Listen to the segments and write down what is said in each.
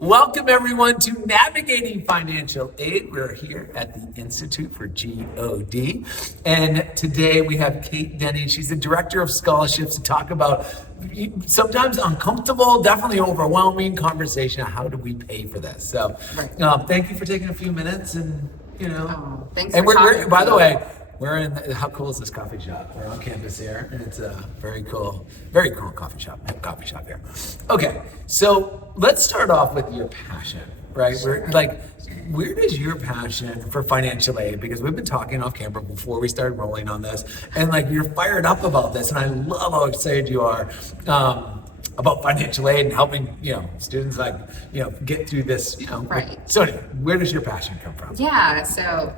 Welcome everyone to Navigating Financial Aid. We're here at the Institute for GOD. And today we have Kate Denny. She's the Director of Scholarships to talk about sometimes uncomfortable, definitely overwhelming conversation. How do we pay for this? So thank you for taking a few minutes Thanks and for we're by the way, we're in, how cool is this coffee shop? We're on campus here, and it's a very cool coffee shop here. Okay, so let's start off with your passion, right? Where does your passion for financial aid, because we've been talking off camera before we started rolling on this, and you're fired up about this, and I love how excited you are about financial aid and helping, students get through this, Right. So anyway, where does your passion come from? Yeah, so,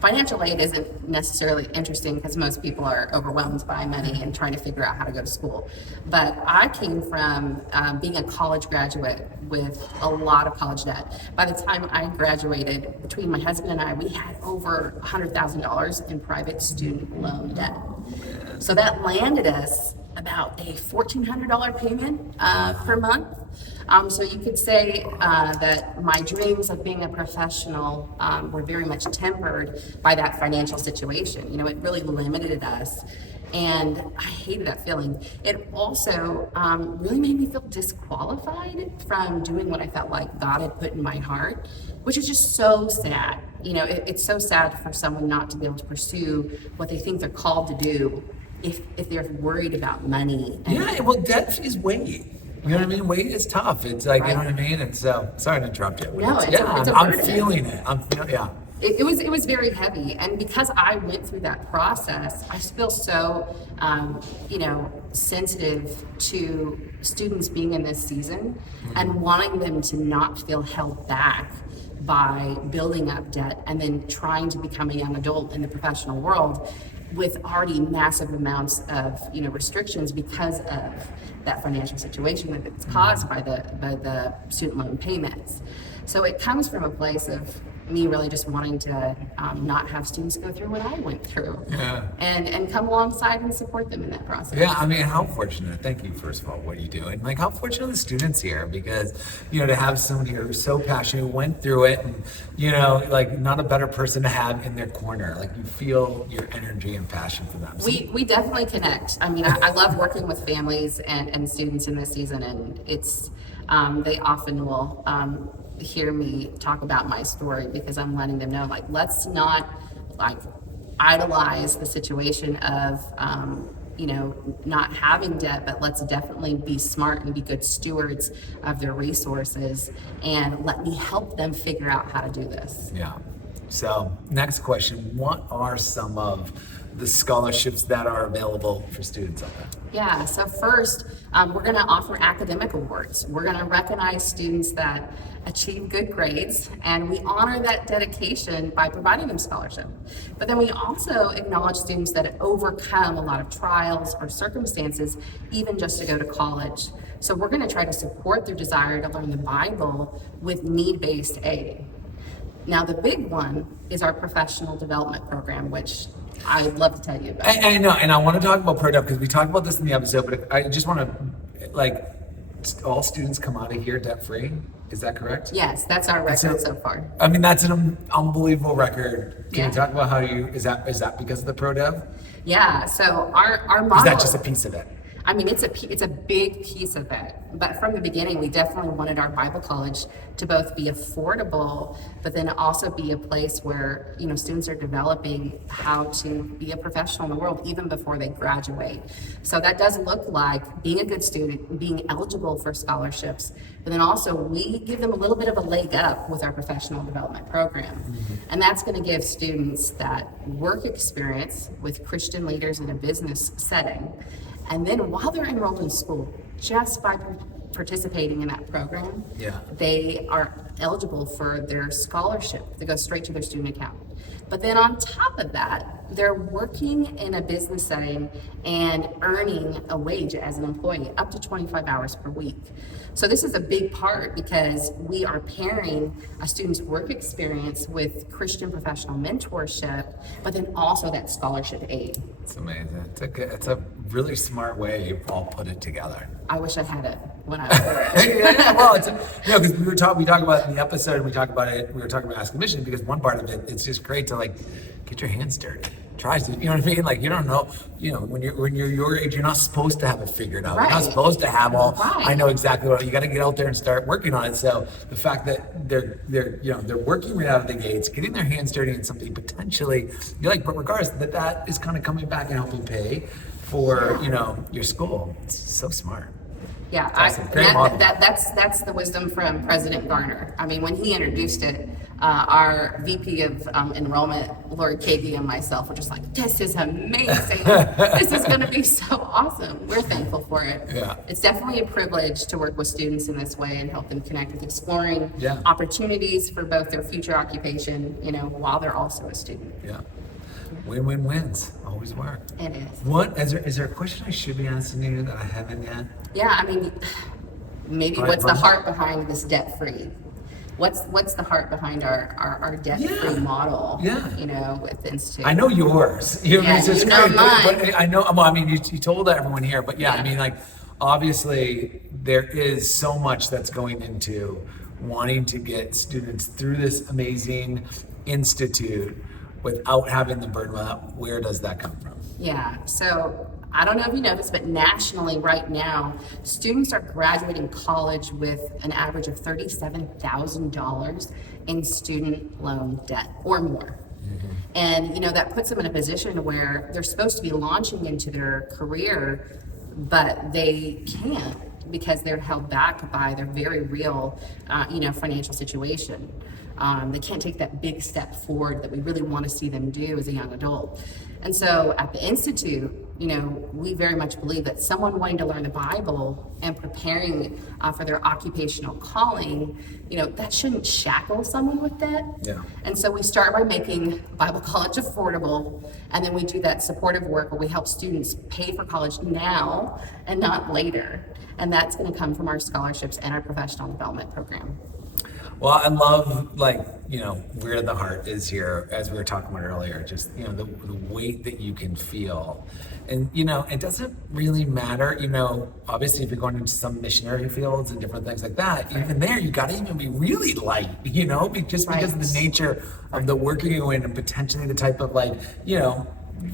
financial aid isn't necessarily interesting because most people are overwhelmed by money and trying to figure out how to go to school. But I came from being a college graduate with a lot of college debt. By the time I graduated, between my husband and I, we had over $100,000 in private student loan debt. So that landed us about a $1,400 payment per month. So you could say that my dreams of being a professional were very much tempered by that financial situation. It really limited us, and I hated that feeling. It also really made me feel disqualified from doing what I felt like God had put in my heart, which is just so sad. It's so sad for someone not to be able to pursue what they think they're called to do if they're worried about money. Debt is weight. You know what I mean? Weight is tough. It's like, right. You know what I mean? And so, sorry to interrupt you. No, it's a I'm burden. feeling it. It was very heavy, and because I went through that process, I feel so sensitive to students being in this season and wanting them to not feel held back by building up debt and then trying to become a young adult in the professional world with already massive amounts of restrictions because of that financial situation that it's caused by the student loan payments. So it comes from a place of me really just wanting to not have students go through what I went through, and come alongside and support them in that process. Yeah, I mean, how fortunate. Thank you, first of all, what you do. And how fortunate are the students here, because, to have someone here who's so passionate, who went through it, and, not a better person to have in their corner. You feel your energy and passion for them. So we definitely connect. I mean, I love working with families and students in this season, and it's, they often will, hear me talk about my story because I'm letting them know, let's not idolize the situation of not having debt, but let's definitely be smart and be good stewards of their resources, and let me help them figure out how to do this. Yeah. So next question, what are some of the scholarships that are available for students out there? Yeah, so first, we're going to offer academic awards. We're going to recognize students that achieve good grades, and we honor that dedication by providing them scholarship. But then we also acknowledge students that overcome a lot of trials or circumstances, even just to go to college. So we're going to try to support their desire to learn the Bible with need-based aid. Now, the big one is our professional development program, which I'd love to tell you about. I know, and I want to talk about ProDev because we talked about this in the episode, but I just want to, all students come out of here debt-free. Is that correct? Yes, that's our record so far. I mean, that's an unbelievable record. Can Yeah. you talk about how is that because of the ProDev? Yeah, so our model. Is that just a piece of it? I mean, it's a big piece of it. But from the beginning, we definitely wanted our Bible college to both be affordable, but then also be a place where, students are developing how to be a professional in the world even before they graduate. So that does look like being a good student, being eligible for scholarships, but then also we give them a little bit of a leg up with our professional development program. And that's going to give students that work experience with Christian leaders in a business setting. And then while they're enrolled in school, just by participating in that program, they are eligible for their scholarship that goes straight to their student account. But then on top of that, they're working in a business setting and earning a wage as an employee up to 25 hours per week. So this is a big part because we are pairing a student's work experience with Christian professional mentorship, but then also that scholarship aid. It's amazing. It's a really smart way you all put it together. I wish I had when I was there. Yeah, well, it's, because we talk about it in the episode, and we were talking about Ask a Mission, because one part of it, it's just great to like get your hands dirty. Try to, you know what I mean? Like, you don't know, when you're your age, you're not supposed to have it figured out. You're not Right. supposed to have all, Right. I know exactly what, you got to get out there and start working on it. So the fact that they're working right out of the gates, getting their hands dirty in something potentially, but regardless, that is kind of coming back and helping pay for, your school. It's so smart. Yeah, Awesome. Great model. that's the wisdom from President Garner. I mean, when he introduced it, our VP of enrollment, Lori Katie, and myself were just like, "This is amazing! This is going to be so awesome." We're thankful for it. Yeah. It's definitely a privilege to work with students in this way and help them connect with exploring Yeah. opportunities for both their future occupation, while they're also a student. Yeah. Win-win wins. Always work. It is. What is there a question I should be asking you that I haven't yet? Yeah, I mean, maybe Right, what's the right. heart behind this debt-free? What's the heart behind our debt-free Yeah. model? Yeah. With the institute. I know yours. Yeah, It's just you know great, mine. but I know. Well, I mean, you told everyone here, but yeah, Yeah. I mean, like, obviously, there is so much that's going into wanting to get students through this amazing institute without having the burden of that. Where does that come from? Yeah. So I don't know if you know this, but nationally right now, students are graduating college with an average of $37,000 in student loan debt or more. And that puts them in a position where they're supposed to be launching into their career, but they can't because they're held back by their very real, financial situation. They can't take that big step forward that we really want to see them do as a young adult. And so at the Institute, we very much believe that someone wanting to learn the Bible and preparing for their occupational calling, that shouldn't shackle someone with that. Yeah. And so we start by making Bible college affordable, and then we do that supportive work where we help students pay for college now and not later. And that's going to come from our scholarships and our professional development program. Well, I love, where the heart is here, as we were talking about earlier, just, the weight that you can feel. And, it doesn't really matter, obviously if you're going into some missionary fields and different things like that, even there, you got to even be really light, just because of the nature of the work you're going and potentially the type of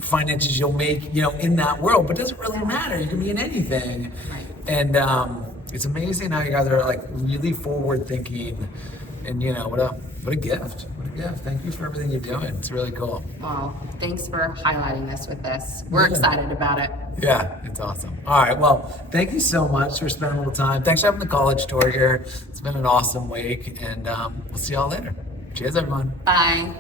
finances you'll make, in that world, but it doesn't really matter. You can be in anything. Right. And, it's amazing how you guys are really forward thinking, and what a gift. What a gift. Thank you for everything you're doing. It's really cool. Well, thanks for highlighting this with us. We're excited about it. Yeah, it's awesome. All right, well, thank you so much for spending a little time. Thanks for having the college tour here. It's been an awesome week, and we'll see y'all later. Cheers, everyone. Bye.